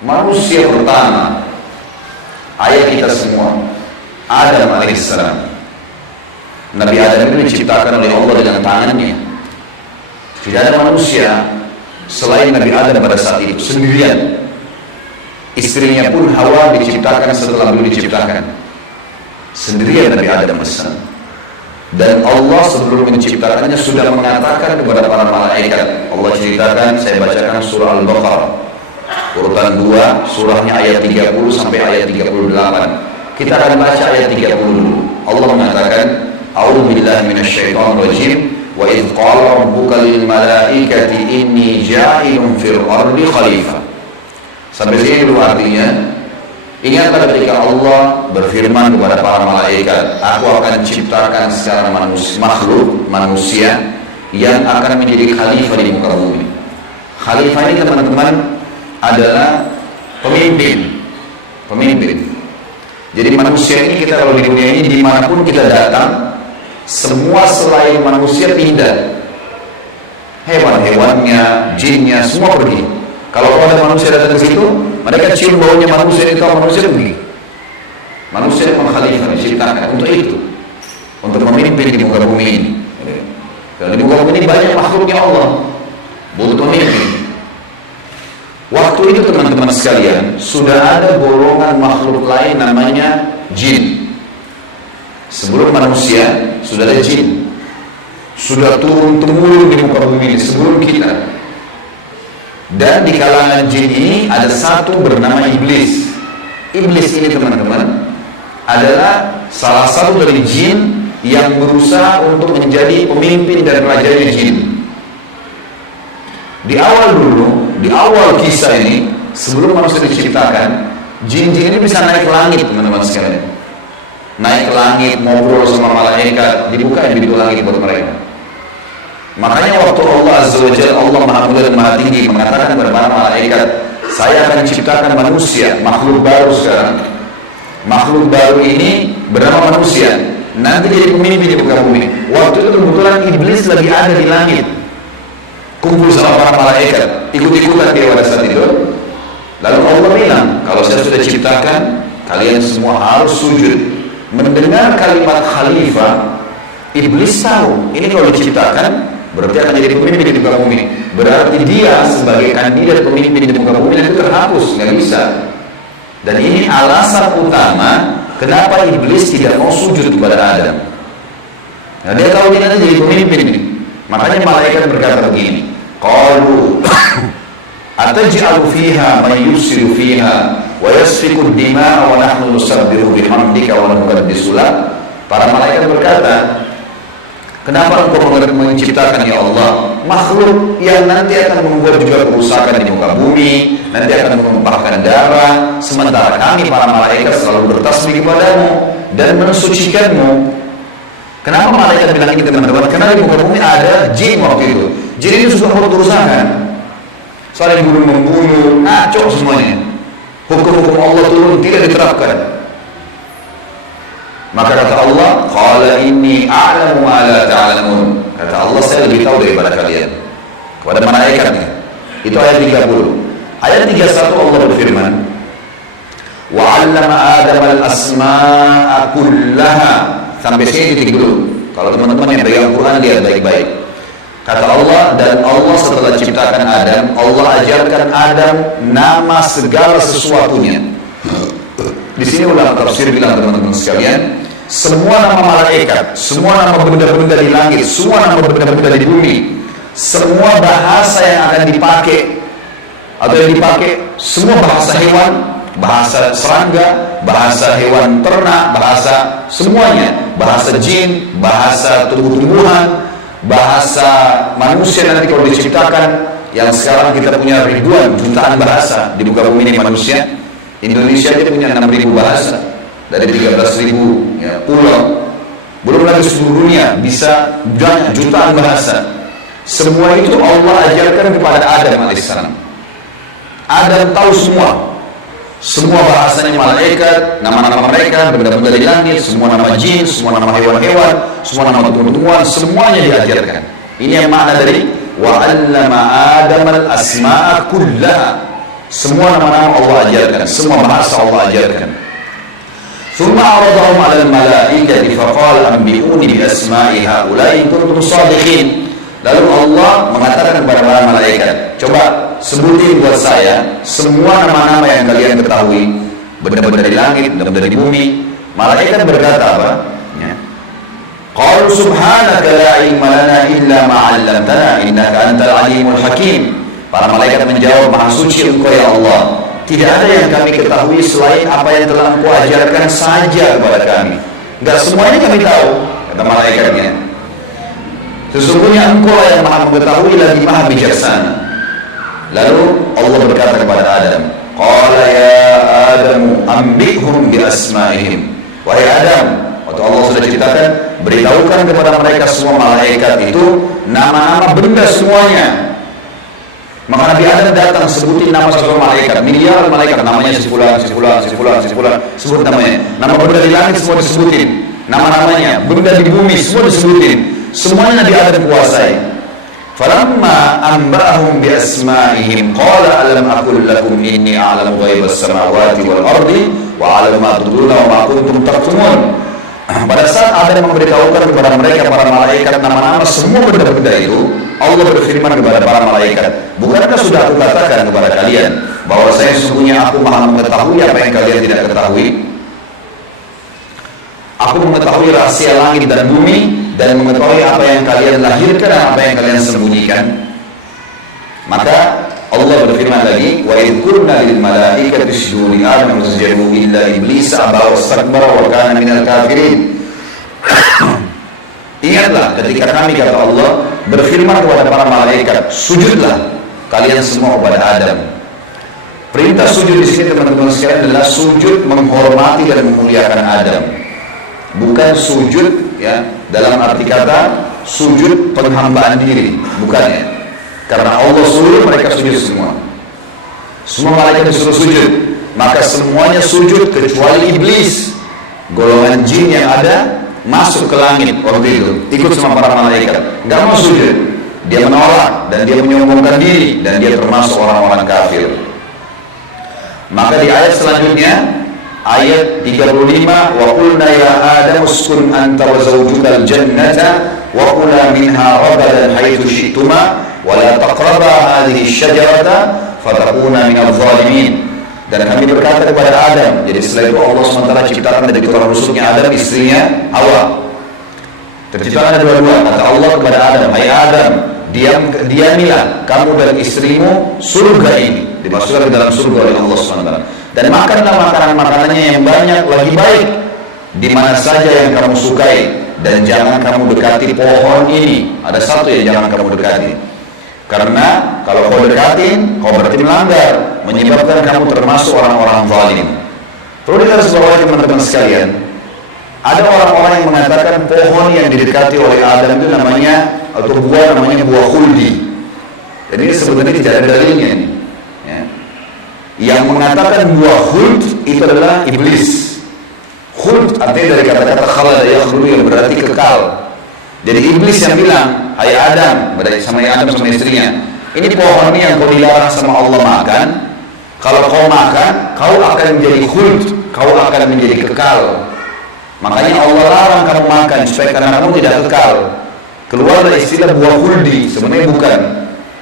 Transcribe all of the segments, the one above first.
manusia pertama, ayah kita semua, Adam alaihissalam. Nabi Adam itu diciptakan oleh Allah dengan tangannya. Tidak ada manusia selain Nabi Adam pada saat itu, sendirian. Istrinya pun Hawa diciptakan setelah beliau diciptakan. Sendirian Nabi Adam alaihissalam. Dan Allah sebelum menciptakannya sudah mengatakan kepada para malaikat. Allah ceritakan, saya bacakan surah Al-Baqarah urutan 2, surahnya ayat 30 sampai ayat 38. Kita akan baca ayat 30 dulu. Allah mengatakan, A'udzu billahi minasyaitonir rajim, wa idz qala rabbuka lil malaikati inni ja'ilun fil ardi khalifah. Sampai sini dulu artinya, ingatlah ketika Allah berfirman kepada para malaikat, aku akan ciptakan secara makhluk manusia yang akan menjadi khalifah di muka bumi. Khalifah ini teman-teman adalah pemimpin. Jadi manusia ini, kita kalau di dunia ini dimanapun kita datang, semua selain manusia pindah. Hewan-hewannya, jinnya, semua pergi. Kalau ada manusia datang ke situ, mereka cium baunya manusia itu, manusia pergi. Manusia memang khalifah diciptakan untuk itu, untuk memimpin di muka bumi ini. Kalau di muka bumi ini banyak makhluknya Allah, butuh pemimpin. Waktu itu teman-teman sekalian, sudah ada golongan makhluk lain namanya jin. Sebelum manusia, sudah ada jin. Sudah turun-temurun di muka bumi ini, sebelum kita. Dan di kalangan jin ini ada satu bernama Iblis. Iblis ini teman-teman adalah salah satu dari jin yang berusaha untuk menjadi pemimpin dan rajanya jin. Di awal kisah ini, sebelum manusia diciptakan, jin-jin ini bisa naik ke langit teman-teman sekalian. Naik ke langit, ngobrol sama malaikat, dibuka pintu langit buat mereka. Makanya waktu Allah Azza wa Jalla, Allah Maha Mulia dan Maha Tinggi, mengatakan kepada para malaikat, saya akan ciptakan manusia, makhluk baru sekarang. Makhluk baru ini bernama manusia, nanti jadi pemimpin di muka bumi. Waktu itu kebetulan Iblis lagi ada di langit, kumpul sama para malaikat, ikut-ikutan dia pada saat itu. Lalu Allah bilang, kalau saya sudah ciptakan, kalian semua harus sujud. Mendengar kalimat khalifah, Iblis tahu, ini kalau diciptakan, berarti akan jadi pemimpin di muka bumi. Berarti dia sebagai kandidat pemimpin di muka bumi itu terhapus, nggak bisa. Dan ini alasan utama kenapa Iblis tidak mau sujud kepada Adam. Nah, dia tahu dia nanti jadi pemimpin ini. Makanya malaikat berkata begini, qalu ataj'alu fiha man yufsidu fiha wa yasfiku ad-dima'a wa nahnu nusabbihu bihamdika wa nuqaddisu lak. Para malaikat berkata, kenapa engkau menciptakan ya Allah makhluk yang nanti akan membuat juga kerusakan di muka bumi, nanti akan menumpahkan darah, sementara kami para malaikat selalu bertasbih kepadamu dan mensucikanmu. Kenapa malaikat bilang ini teman-teman? Karena di muka bumi ada jin waktu itu. Jin itu sudah membuat kerusakan, saling bunuh-membunuh, ngaco semuanya. Hukum-hukum Allah turun tidak diterapkan. Maka kata Allah, qala inni a'lamu ma la ta'lamun. Kata Allah, saya lebih tahu daripada kalian. Kepada malaikatnya. Itu ayat 30. Ayat 31 Allah berfirman, wa 'allama Adam al-asma'a kullaha. Sampai sini titik dulu. Kalau teman-teman yang pegang Quran lihat baik-baik. Kata Allah, dan Allah setelah ciptakan Adam, Allah ajarkan Adam nama segala sesuatunya. Di sini ulama tafsir bilang teman-teman sekalian, semua nama malaikat, semua nama benda-benda di langit, semua nama benda-benda di bumi, semua bahasa yang akan dipakai atau yang dipakai, semua bahasa hewan, bahasa serangga, bahasa hewan ternak, bahasa semuanya, bahasa jin, bahasa tumbuh-tumbuhan, bahasa manusia nanti kalau diciptakan, yang sekarang kita punya ribuan, jutaan bahasa di muka bumi ini manusia. Indonesia itu punya 6.000 bahasa dari 13.000 ya, pulau. Belum lagi seluruh dunia bisa jutaan bahasa. Semua itu Allah ajarkan kepada Adam alaihissalam. Adam tahu semua bahasanya malaikat, nama-nama mereka, benda-benda di langit, semua nama jin, semua nama hewan-hewan, semua nama tumbuh-tumbuhan, semuanya diajarkan. Ini yang makna dari wa 'allama Adam al-asma'a kullaha. Semua nama-nama Allah ajarkan, semua bahasa Allah ajarkan. Thumma aradahum 'ala al-malaikati faqala anbi'uni bi asma'i haula'i in kuntum shadiqin. Lalu Allah mengatakan kepada para malaikat, coba sebutin buat saya semua nama-nama yang kalian ketahui, benda-benda di langit, benda-benda di bumi. Malaikat berkata apa? Ya. Qalu subhanaka la ilma lana illa ma 'allamtana innaka antal alimul hakim. Para malaikat menjawab, maha suci Engkau ya Allah, tidak ada yang kami ketahui selain apa yang telah Engkau ajarkan saja kepada kami. Enggak semuanya kami tahu, kata malaikatnya. Sesungguhnya Engkau yang maha mengetahui lagi maha bijaksana. Lalu Allah berkata kepada Adam, qala ya Adamu ambihum bi asma'ihim. Wahai Adam, waktu Allah sudah ceritakan, beritahukan kepada mereka semua malaikat itu nama-nama benda semuanya. Maka Nabi Adam datang sebutin nama seluruh malaikat, miliar malaikat, namanya sebulan, sebut namanya. Nama benda di langit semua disebutin, nama-namanya, benda di bumi semua disebutin. Semuanya Nabi Adam kuasai. Falamma anba'ahum bi asma'ihim qala alam aqul lakum inni a'lamu ghaibas samawati wal ardi wa a'lamu ma tubduna wa ma kuntum taktumun. Pada saat Adam memberitahukan kepada mereka para malaikat nama-nama semua benda-benda itu, Allah berfirman kepada para malaikat, bukankah sudah aku katakan kepada kalian bahwa saya sesungguhnya aku maha mengetahui apa yang kalian tidak ketahui? Aku mengetahui rahasia langit dan bumi dan mengetahui apa yang kalian lahirkan dan apa yang kalian sembunyikan. Maka Allah berfirman lagi, wa idh qulna lil malaikati isjudu li Adam fasajadu illa iblis aba wastakbara wa kana minal kafirin. Ingatlah ketika kami, kata Allah, berfirman kepada para malaikat, sujudlah kalian semua kepada Adam. Perintah sujud di sini teman-teman sekalian adalah sujud menghormati dan memuliakan Adam. Bukan sujud ya dalam arti kata sujud penghambaan diri, bukan ya. Karena Allah suruh mereka sujud semua. Semua malaikat disuruh sujud, maka semuanya sujud kecuali iblis. Golongan jin yang ada masuk ke langit waktu itu, ikut sama para malaikat, nggak mau sujud. Dia menolak dan dia menyombongkan diri dan dia termasuk orang-orang kafir. Maka di ayat selanjutnya, ayat 35, wa qulna ya Adam uskun anta wa zawjukal jannata wa kula minha ragadan haitsu syi'tuma wa la taqraba hadhihi asyajarata fatakuna minadh dhalimin. Dan kami berkata kepada Adam, jadi setelah itu Allah SWT ciptakan dari tulang rusuknya Adam, istrinya Hawa. Terciptakan ada dua-dua. Kata Allah kepada Adam, hai Adam, diamilah kamu dan istrimu surga ini, dimasukkan ke dalam surga oleh Allah SWT. Dan makanlah makanan-makanannya yang banyak lagi baik, di mana saja yang kamu sukai, dan jangan kamu dekati pohon ini. Ada satu yang jangan kamu dekati, karena kalau kau dekatin, kau berarti melanggar, menyebabkan kamu termasuk orang-orang zalim. Perlu digarisbawahi teman-teman sekalian, ada orang-orang yang mengatakan pohon yang didekati oleh Adam itu namanya, atau buah namanya buah khuldi. Dan ini sebenarnya tidak ada dalilnya ini. Ya. Yang mengatakan buah khuld itu adalah iblis. Khuld artinya dari kata-kata khalad yakhludu yang berarti kekal. Jadi iblis yang bilang, hai Adam, sama Adam sama istrinya, ini pohon ini yang kau dilarang sama Allah makan. Kalau kau makan, kau akan menjadi khuld, kau akan menjadi kekal. Makanya Allah larang kamu makan supaya karena kamu tidak kekal. Keluar dari istilah buah khuldi, sebenarnya bukan.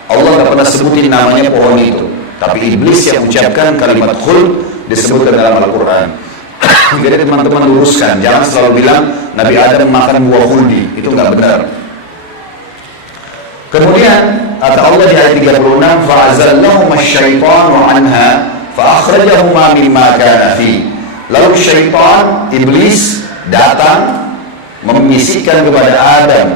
Allah tidak pernah sebutin namanya pohon itu, tapi iblis yang ucapkan kalimat khuld disebutkan dalam Al-Quran. Jadi teman-teman luruskan, jangan selalu bilang Nabi Adam makan buah khuldi, itu nggak benar. Kemudian kata Allah di ayat 36, fa'azallahuma asyaitanu anha fa'akhrajahuma mimma kana fi. Lalu syaitan, iblis datang membisikkan kepada Adam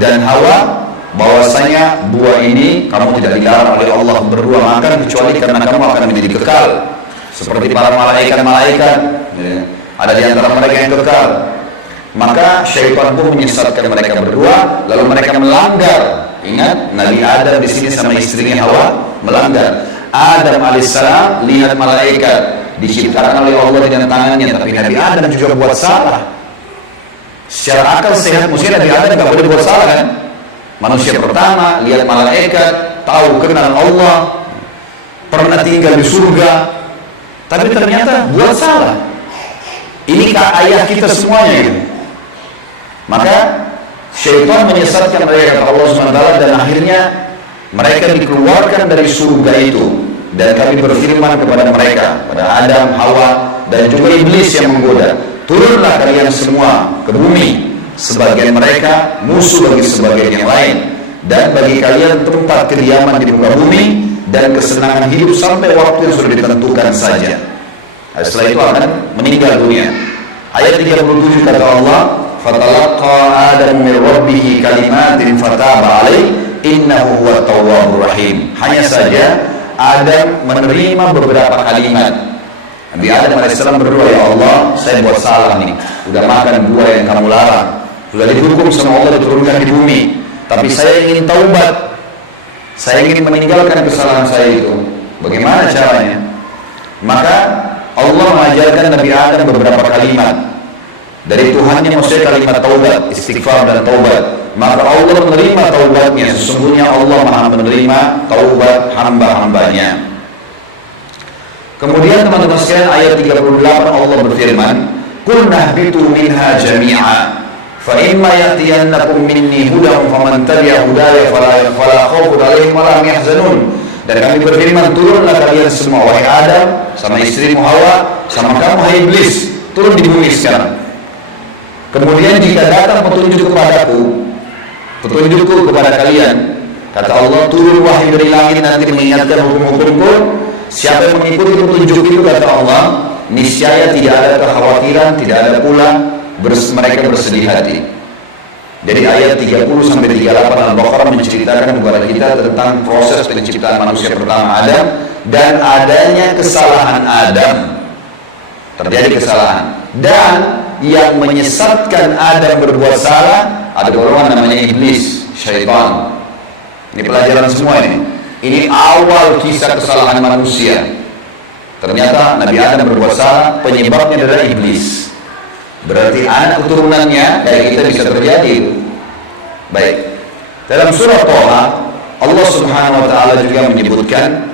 dan Hawa bahwasanya buah ini kamu tidak dilarang oleh Allah berdua makan kecuali karena kamu akan menjadi kekal seperti para malaikat-malaikat ya. Ada di antara mereka yang kekal. Maka syaitan pun menyesatkan mereka berdua, lalu mereka melanggar. Ingat, Nabi Adam di sini sama istrinya Hawa melanggar. Adam alaihissalam lihat malaikat diciptakan oleh Allah dengan tangannya, tapi Nabi Adam juga buat salah. Secara akal sehat mestinya Nabi Adam tidak boleh buat salah kan? Manusia pertama lihat malaikat, tahu kenal Allah, pernah tinggal di surga, tapi ternyata buat salah. Ini ayah kita semuanya gitu. Maka syaitan menyesatkan mereka kata Allah SWT, dan akhirnya mereka dikeluarkan dari surga itu. Dan kami berfirman kepada mereka, pada Adam, Hawa, dan juga iblis yang menggoda, turunlah kalian semua ke bumi, sebagian mereka musuh bagi sebagian yang lain, dan bagi kalian tempat kediaman di muka bumi dan kesenangan hidup sampai waktu yang sudah ditentukan saja. Setelah itu akan meninggal dunia. Ayat 37 kata Allah, fatalaqa Adam min rabbih kalimatin fataba alaih innahu huwat tawwabur rahim. Hanya saja Adam menerima beberapa kalimat. Nabi Adam AS berdoa, ya Allah, saya buat salah nih, udah makan buah yang kamu larang, sudah dihukum sama Allah diturunkan di bumi, tapi saya ingin taubat, saya ingin meninggalkan kesalahan saya itu. Bagaimana caranya? Maka Allah mengajarkan Nabi Adam beberapa kalimat dari Tuhannya, maksudnya kalimat taubat, istighfar dan taubat. Maka Allah menerima taubatnya. Sesungguhnya Allah Maha menerima taubat hamba-hambanya. Kemudian teman-teman sekalian, ayat 38 Allah berfirman, qul nahbitu minha jami'a fa imma ya'tiyannakum minni hudan faman tabi'a hudaya fala khaufun 'alaihim wa la hum yahzanun. Dan kami berfirman, turunlah kalian semua, wahai Adam, sama istrimu Hawa, sama kamu hai iblis, turun di bumi sekarang. Kemudian jika datang petunjuk kepadaku, petunjukku kepada kalian, kata Allah, turun wahyu dari langit nanti mengingatkan hukum-hukumku. Siapa yang mengikuti petunjuk itu, kata Allah, niscaya tidak ada kekhawatiran, tidak ada pula mereka bersedih hati. Jadi ayat 30 sampai 38 Al-Baqarah menceritakan kepada kita tentang proses penciptaan manusia pertama Adam dan adanya kesalahan Adam. Terjadi kesalahan, dan yang menyesatkan Adam berbuat salah ada golongan namanya iblis, syaitan. Ini pelajaran semua ini. Ini awal kisah kesalahan manusia. Ternyata Nabi Adam berbuat salah, penyebabnya adalah iblis. Berarti anak keturunannya dari kita bisa terjadi. Baik. Dalam surah Thaha, Allah Subhanahu wa taala juga menyebutkan,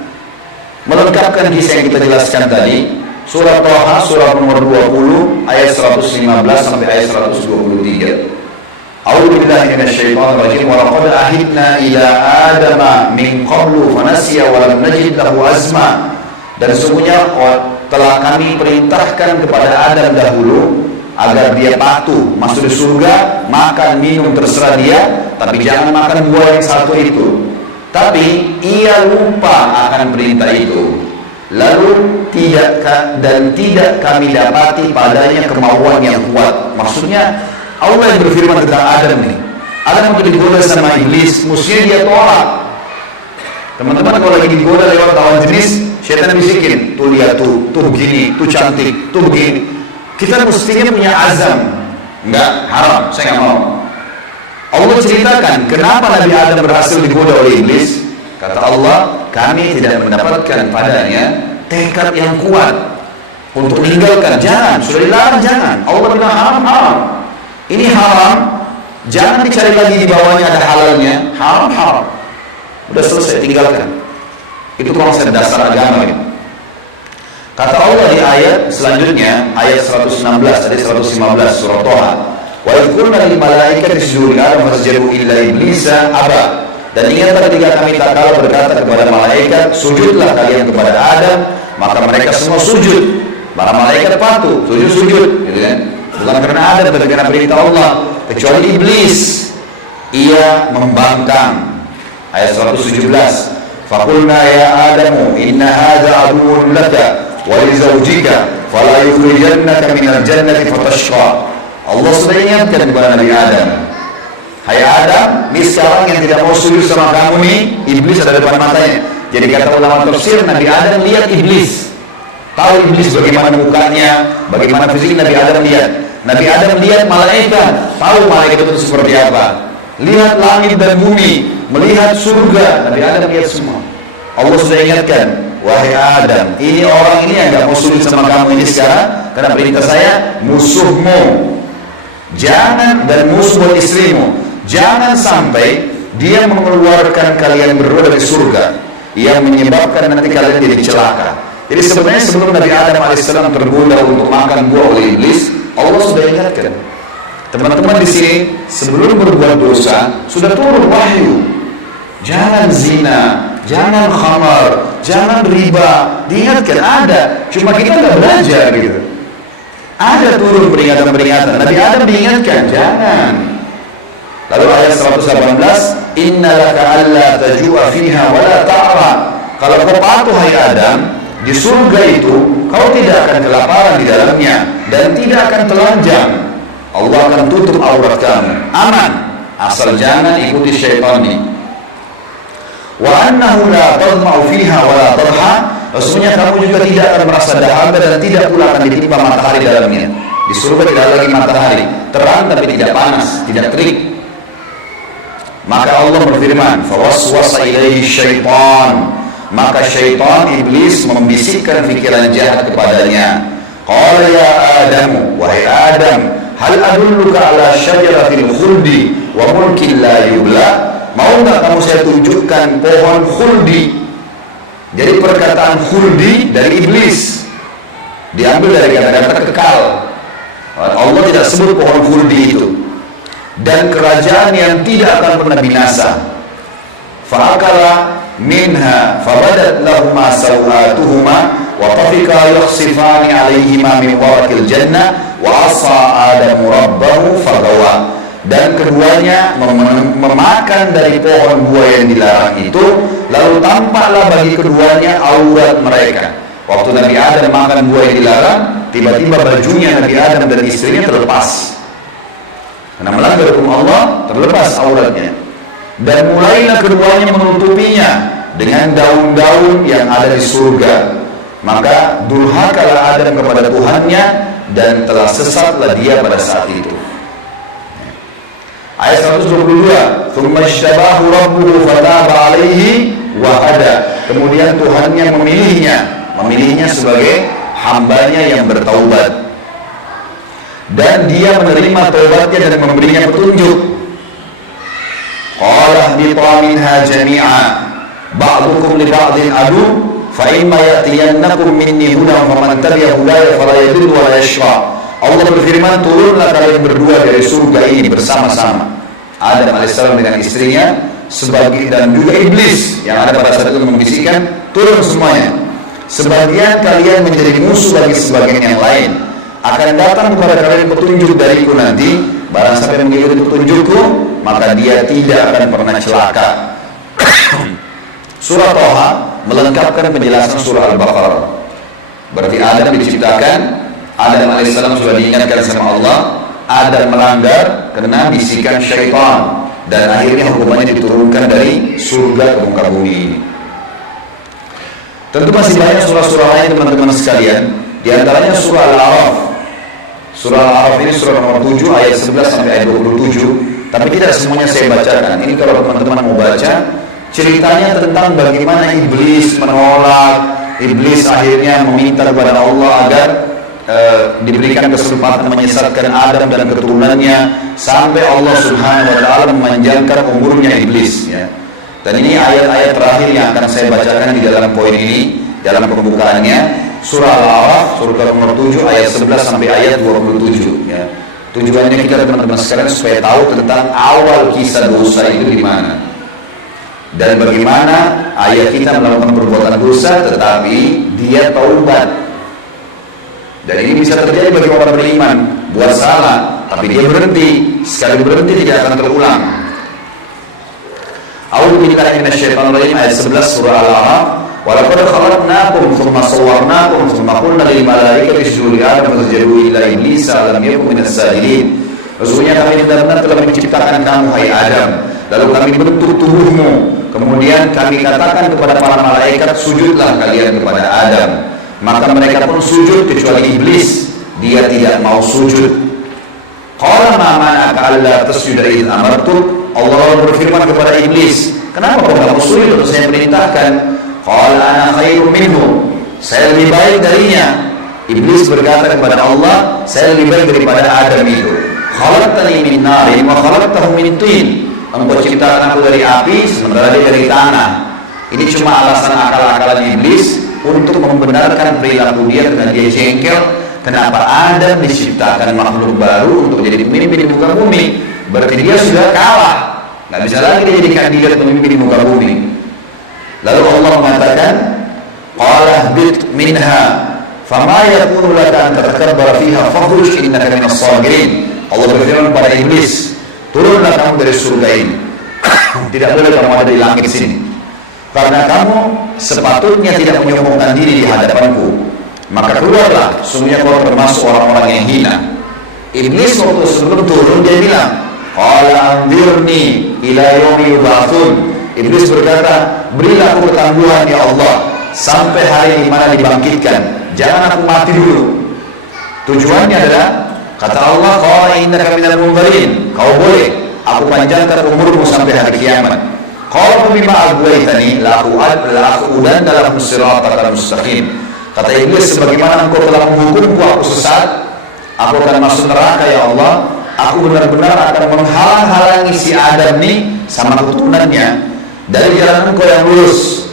melengkapkan kisah yang kita jelaskan tadi. Surah Thaha, surah nomor 20, ayat 115 sampai ayat 123. A'udzu billahi minasyaitonir rajim. Wa laqad ahidna ila adama min qablu fanasiya wa lam najid lahu azma. Dan sesungguhnya telah kami perintahkan kepada Adam dahulu agar dia patuh masuk di surga, makan minum terserah dia, tapi jangan makan buah yang satu itu. Tapi ia lupa akan perintah itu. Lalu tidak kami dapati padanya kemauan yang kuat. Maksudnya Allah yang berfirman tentang Adam nih. Adam untuk digoda sama iblis, mestinya dia tolak. Teman-teman kalau lagi digoda lewat lawan jenis, syaitan bisikin, tuh lihat tuh begini, tuh cantik, tuh begini. Kita mestinya punya azam, enggak, haram, saya nggak mau. Allah ceritakan kenapa Nabi Adam berhasil digoda oleh iblis. Kata Allah, kami tidak mendapatkan padanya tekad yang kuat untuk meninggalkan. Jangan, sudah dilarang jangan. Allah bilang haram, haram. Ini haram, jangan dicari lagi di bawahnya ada halalnya. Haram, haram. Udah selesai, tinggalkan. Itu konsep dasar agama ini. Kata Allah di ayat selanjutnya, ayat 116, tadi 115 surah Thaha. Wa idh qulna lil malaikati isjudu li Adam fasjadu illa iblisa aba. Dan ingatlah ketika kami tak kalah berkata kepada malaikat, sujudlah kalian kepada Adam, maka mereka semua sujud. Para malaikat patuh, sujud, gitu kan? Bukan karena Adam, tapi karena perintah Allah. Kecuali iblis, ia membangkang. Ayat 117. Faqulna ya Adamu inna hadza aduwwun laka wa li zawjika fala yukhrijannaka minal jannati fatashqa. Allah sudah ingatkan kepada Nabi Adam, hai Adam, ini sekarang yang tidak mau sujud sama kamu nih, iblis ada depan matanya. Jadi kata ulama tafsir, Nabi Adam lihat iblis, tahu iblis bagaimana mukanya, bagaimana fisik. Nabi Adam lihat. Nabi Adam lihat malaikat, tahu malaikat itu seperti apa. Lihat langit dan bumi, melihat surga. Nabi Adam lihat semua. Allah sudah ingatkan, wahai Adam, ini orang ini yang gak mau sujud sama kamu ini sekarang, karena perintah saya, musuhmu. Jangan, dan musuh buat istrimu. Jangan sampai dia mengeluarkan kalian berdua dari surga. yang menyebabkan nanti kalian jadi celaka. Jadi sebenarnya sebelum Nabi Adam AS tergoda untuk makan buah oleh iblis, Allah sudah ingatkan. Teman-teman di sini, sebelum berbuat dosa, sudah turun wahyu. Jangan zina, jangan khamar, jangan riba. Diingatkan ada, cuma kita nggak belajar gitu. Ada turun peringatan-peringatan. Nabi Adam diingatkan, jangan. Lalu ayat 118, innalaka alla tajua fiha wa la ta'ra. Kalau kau patuh hai Adam, di surga itu kau tidak akan kelaparan di dalamnya dan tidak akan telanjang. Allah akan tutup aurat kamu, aman, asal jangan ikuti syaitan ini. Wa annahu la tadma'u fiha wa la tadha. Maksudnya kamu juga tidak akan merasa dahaga dan tidak pula akan ditimpa matahari dalamnya. Di surga tidak lagi matahari, terang tapi tidak panas, tidak terik. Maka Allah berfirman, fawaswasa ilaihi syaitan. Maka syaitan iblis membisikkan pikiran jahat kepadanya. Qala ya Adam, wahai Adam, hal adulluka ala syajaratil khuldi wa mulkin la yubla. Mau enggak kamu saya tunjukkan pohon khuldi? Jadi perkataan khuldi dari iblis diambil dari kata-kata kekal. Allah tidak sebut pohon khuldi itu. Dan kerajaan yang tidak akan pernah binasa. Fa'akala minha fabadat lahuma sawatuhuma wa tafika yakhsifani alaihima min warakil jannah wa asa adamu rabbahu fagawa. Dan keduanya memakan dari pohon buah yang dilarang itu, lalu tampaklah bagi keduanya aurat mereka. Waktu Nabi Adam makan buah yang dilarang, tiba-tiba bajunya Nabi Adam dan istrinya terlepas. Karena melanggar hukum Allah, terlepas auratnya. Dan mulailah keduanya menutupinya dengan daun-daun yang ada di surga. Maka durhakalah Adam kepada Tuhannya dan telah sesatlah dia pada saat itu. Ayat 122, "Tsumma ishtabahu rabbuhu fataba 'alaihi wa hada." Kemudian Tuhannya memilihnya sebagai hambanya yang bertaubat. Dan dia menerima taubatnya dan memberinya petunjuk. Qala ihbitu minha jami'a ba'dukum li ba'din adu fa imma ya'tiyannakum minni hudan faman tabi'a hudaya fala yadhillu wa la yashqa. Allah berfirman, turunlah kalian berdua dari surga ini bersama-sama. Adam alaihissalam dengan istrinya sebagai dan juga iblis yang ada pada saat itu membisikkan, turun semuanya. Sebagian kalian menjadi musuh bagi sebagian yang lain. Akan datang kepada kalian petunjuk dariku nanti, barang siapa yang mengikuti petunjukku, maka dia tidak akan pernah celaka. Surah Toha melengkapkan penjelasan surah Al-Baqarah. Berarti Adam diciptakan, Adam alaihissalam sudah diingatkan sama Allah, Adam melanggar kena bisikan syaitan, dan akhirnya hukumannya diturunkan dari surga ke muka bumi ini. Tentu masih banyak surah-surah lain teman-teman sekalian, di antaranya surah Al-A'raf. Surah Al-A'raf ini surah nomor 7 ayat 11 sampai ayat 27, tapi tidak semuanya saya bacakan. Ini kalau teman-teman mau baca, ceritanya tentang bagaimana iblis menolak, iblis akhirnya meminta kepada Allah agar diberikan kesempatan menyesatkan Adam dan keturunannya, sampai Allah Subhanahu wa taala memanjangkan umurnya iblis, ya. Dan ini ayat-ayat terakhir yang akan saya bacakan di dalam poin ini, dalam pembukaannya, surah Al-A'raf, surah nomor 7 ayat 11 sampai ayat 27, ya. Tujuannya kita teman-teman sekalian supaya tahu tentang awal kisah dosa itu di mana. Dan bagaimana ayat kita melakukan perbuatan dosa tetapi dia taubat. Dan ini bisa terjadi bagi orang beriman, buat salah, tapi dia berhenti, sekali berhenti tidak akan terulang. A'udzu billahi minasyaitonir rajim, ayat 11 surah Al-A'raf. Wa laqad khalaqnakum tsumma sawwarnakum tsumma qulna lil malaikati isjudu li Adam fasajadu illa iblisa lam yakun minas sajidin. Sesungguhnya kami benar-benar telah menciptakan kamu hai Adam, lalu kami bentuk tubuhmu, kemudian kami katakan kepada para malaikat, sujudlah kalian kepada Adam. Maka mereka pun sujud kecuali iblis, dia tidak mau sujud. Qala ma mana'aka alla tasjuda idh amartuk. Allah berfirman kepada iblis, kenapa kau tidak mau sujud untuk saya perintahkan? Qala ana khairum minhu, saya lebih baik darinya. Iblis berkata kepada Allah, saya lebih baik daripada Adam itu. Khalaqtani min narin wa khalaqtahu min tin. Engkau ciptakan aku dari api sementara dia dari tanah. Ini cuma alasan akal-akalan iblis untuk membenarkan perilaku dia karena dia jengkel. Kenapa Adam diciptakan makhluk baru untuk jadi pemimpin di muka bumi? Berarti dia sudah kalah, nggak bisa lagi dia jadi kandidat pemimpin di muka bumi. Lalu Allah mengatakan, qala bit minha fama yakunu laka an tatakabbara fiha fakhruj innaka minas sagirin. Allah berfirman kepada iblis, turunlah kamu dari surga ini. Tidak boleh kamu ada di langit sini, karena kamu sepatutnya tidak menyombongkan diri di hadapanku. Maka keluarlah, sungguhnya kau termasuk orang-orang yang hina. Iblis waktu sebelum turun dia bilang, qala anzirni ila yaumi yub'atsun. Iblis berkata, berilah aku ketangguhan ya Allah sampai hari di mana dibangkitkan. Jangan aku mati dulu. Tujuannya adalah, kata Allah, qala innaka minal munzirin. Kau boleh, aku panjangkan umurmu sampai hari kiamat. Qala bima aghwaytani la aqudan dalam siratal mustaqim. Kata iblis, sebagaimana engkau telah menghukumku aku sesat, aku akan masuk neraka ya Allah. Aku benar-benar akan menghalang-halangi si Adam nih sama keturunannya dari jalan engkau yang lurus.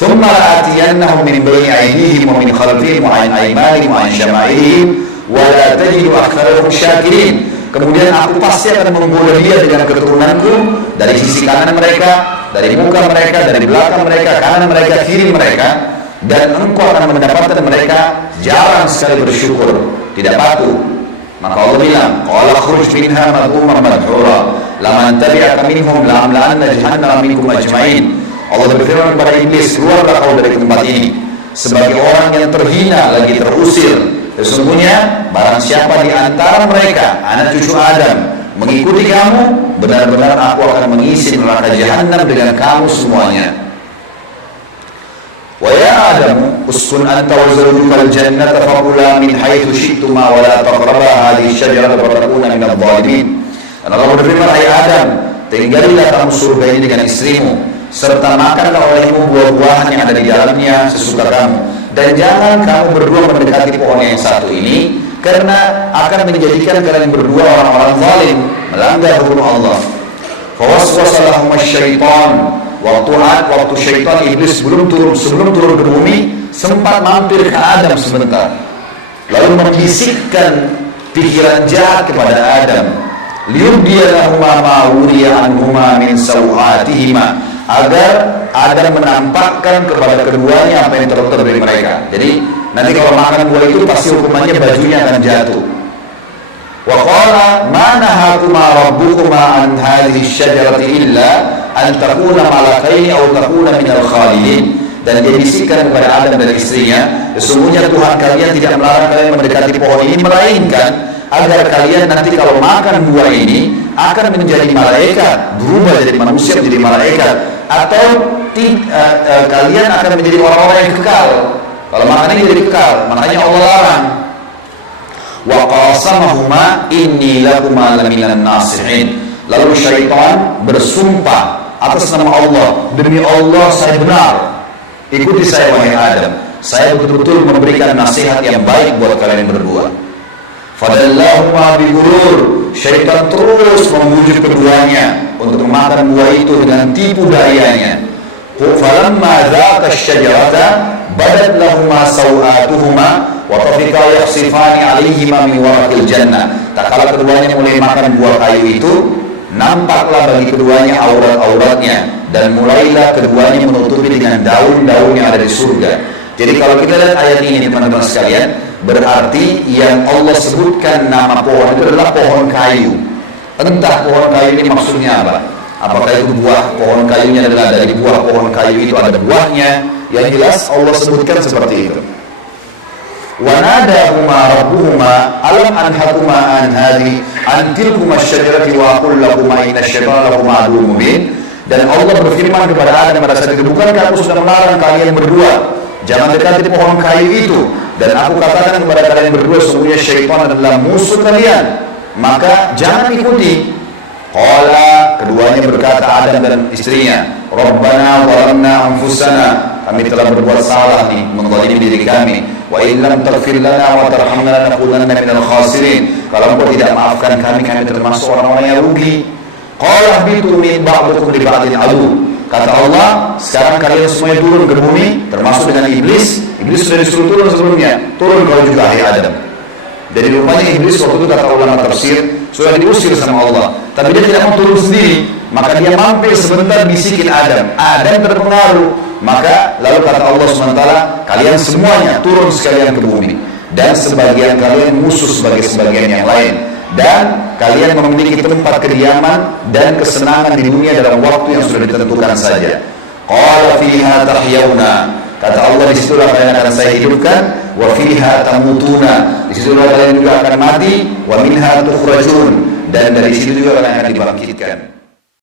Thumma la'atiyannahum min bayni aydihim wa min khalfihim wa an aymanihim wa an syama'ilihim wa la tajidu aktsarahum syakirin. Kemudian aku pasti akan menggoda dia dengan keturunanku dari sisi kanan mereka, dari muka mereka, dari belakang mereka, kanan mereka, kiri mereka. Dan engkau akan mendapatkan mereka jarang sekali bersyukur, tidak patuh. Maka Allah bilang, qala khruj minha madhuman madhura laman tabi'aka minhum la'amla'anna jahannama minkum ajma'in. Allah berfirman kepada iblis, keluarlah kau dari tempat ini sebagai orang yang terhina lagi terusir. Sesungguhnya barang siapa di antara mereka anak cucu Adam mengikuti kamu, benar-benar aku akan mengisi neraka jahannam dengan kamu semuanya. Wa ya Adam uskun anta wa zawjuka al-jannata fakula min haitsu syi'tuma wa la taqraba hadhihi asy-syajarata fatakuna minadh dhalimin. Dan Allah berfirman, hai Adam, tinggalilah kamu surga ini dengan istrimu, serta makanlah olehmu buah-buahan yang ada di dalamnya sesuka kamu, dan jangan kamu berdua mendekati pohon yang satu ini, karena akan menjadikan kalian berdua orang-orang zalim, melanggar hukum Allah. Fawaswasa lahum asy-syaitan. Waktu syaitan iblis sebelum turun ke bumi sempat mampir ke Adam sebentar, lalu membisikkan pikiran jahat kepada Adam, liyubdiyalahuma ma wuriya anhuma min sawatihima, agar Adam menampakkan kepada keduanya apa yang tertutup dari mereka. Jadi nanti kalau makan buah itu pasti hukumannya bajunya akan jatuh. Wa qala ma nahakuma rabbukuma an hadhihi asy-syajarati illa an takuna malakaini aw takuna minal khalidin. Dan dia bisikkan kepada Adam dan istrinya, sesungguhnya Tuhan kalian tidak melarang kalian mendekati pohon ini, melainkan agar kalian nanti kalau makan buah ini akan menjadi malaikat, berubah dari manusia menjadi malaikat, atau kalian akan menjadi orang-orang yang kekal. Kalau makan ini jadi kekal, makanya Allah larang. Wa qasamahuma inni lakuma laminan nasihin. Lalu syaitan bersumpah atas nama Allah, demi Allah saya benar, ikuti saya wahai Adam, saya betul-betul memberikan nasihat yang baik buat kalian berdua. Fadallahuma bighurur. Syaitan terus membujuk keduanya untuk memakan buah itu dengan tipu dayanya. Falamma dhaqa asy-syajarata badat lahuma sawatuhuma wa tafiqa yakhsifani 'alaihima min waraqil jannah. Tak kala keduanya mulai makan buah kayu itu, nampaklah bagi keduanya aurat-auratnya, dan mulailah keduanya menutupi dengan daun-daun yang ada di surga. Jadi kalau kita lihat ayat ini teman-teman sekalian, berarti yang Allah sebutkan nama pohon itu adalah pohon kayu. Entah pohon kayu ini maksudnya apa? Apakah itu buah pohon kayunya adalah dari buah pohon kayu itu ada buahnya? Yang jelas Allah sebutkan seperti itu. Wa nadahuma rabbuhuma alam anhakuma an hadhi an tilkuma asy-syajarati wa aqul lakuma inna asy-syaitana lakuma aduwwun mubin. Dan Allah berfirman kepada Adam pada saat itu, bukankah aku sudah melarang kalian berdua jangan dekati pohon kayu itu, dan aku katakan kepada kalian berdua sesungguhnya syaitan adalah musuh kalian, maka jangan ikuti. Qala, keduanya berkata Adam dan istrinya, Rabbana zalamna anfusana, kami telah berbuat salah nih, menzalimi diri kami. Wa illam taghfir lana wa tarhamna lanakunanna minal khasirin. Kalau engkau tidak maafkan kami termasuk orang-orang yang rugi. Qala bitu min ba'dukum li ba'din adu. Kata Allah, sekarang kalian semuanya turun ke bumi, termasuk dengan iblis. Iblis sudah disuruh turun sebelumnya. Turun kau juga, hai Adam. Jadi rupanya iblis waktu itu, kata ulama tafsir, sudah diusir sama Allah. Tapi dia tidak mau turun sendiri. Maka dia mampir sebentar bisikin Adam. Adam terpengaruh. Maka lalu kata Allah SWT, kalian semuanya turun sekalian ke bumi. Dan sebagian kalian musuh sebagai sebagian yang lain. Dan kalian memiliki tempat kediaman dan kesenangan di dunia dalam waktu yang sudah ditentukan saja. Qala fiha tahyawna, kata Allah, di situlah kalian akan saya hidupkan. Wa fiha tamutuna, di situlah kalian juga akan mati. Wa minha tukhrajun, dan dari situ juga kalian akan dibangkitkan.